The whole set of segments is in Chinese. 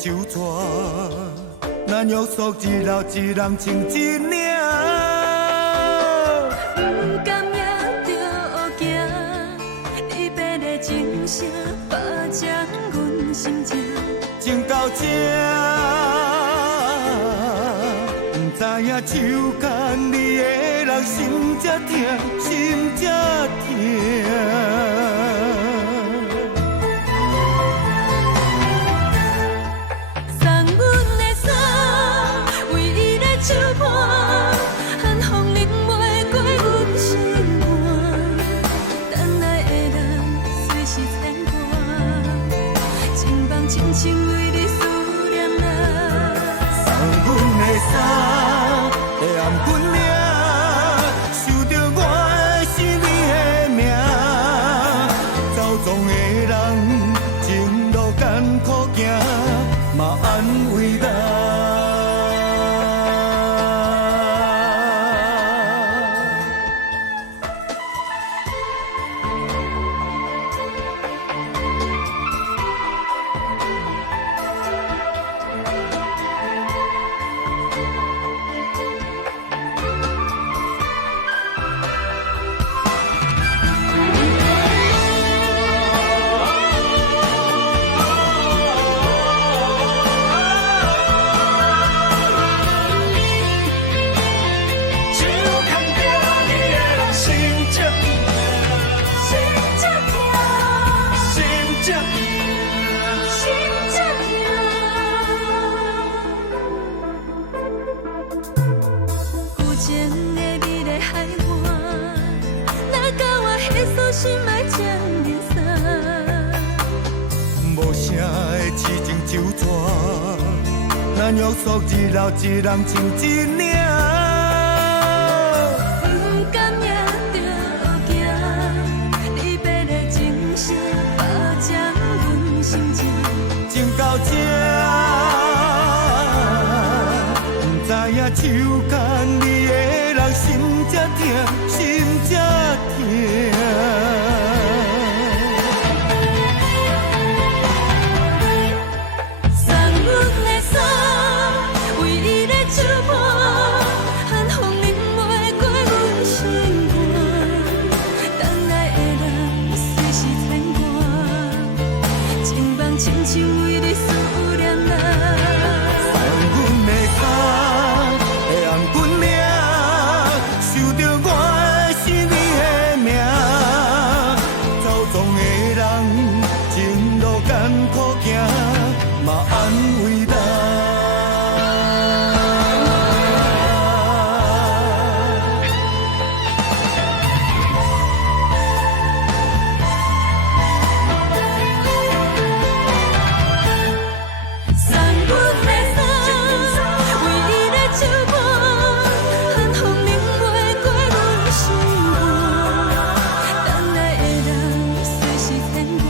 手带，那约束一老一人情一领。不甘也着行，离别的钟声霸占阮心情。情到这，不知影手牵你的人心才痛，心才痛。送阮的伞，为伊的手伴，寒风淋袂过阮心肝。等来的人虽是牵挂，情梦深深为你思念啊。送阮的伞，会暗阮领，受着我是你的命。走总的人，情路艰苦行，嘛安慰咱。心爱将人散，无声的痴情手带，咱约束一老一人情一领。不甘也着行，离别的钟声霸占阮心情。情到这，不知影手牵你的人心才痛，心才痛。送阮的伞，为伊的手伴，寒风淋袂过阮心肝。等来的人虽是牵挂，情梦深深为你思念啊。送阮的伞，会暗阮领，受着我是你的命。走总的人，情路艰苦行，嘛安慰咱。送阮的伞，为伊的手伴，寒风淋袂过阮心肝。等来的人虽是牵挂，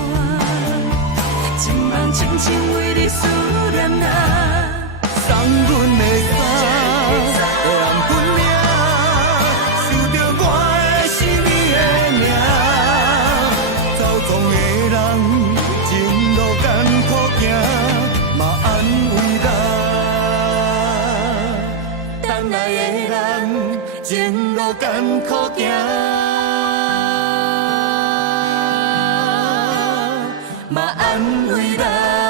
情梦深深为你思念啊。送阮的伞，会暗阮领，受着我是你的命。走总的人，情路艰苦行，嘛安慰咱。等来的人，情路艰苦行，嘛安慰咱。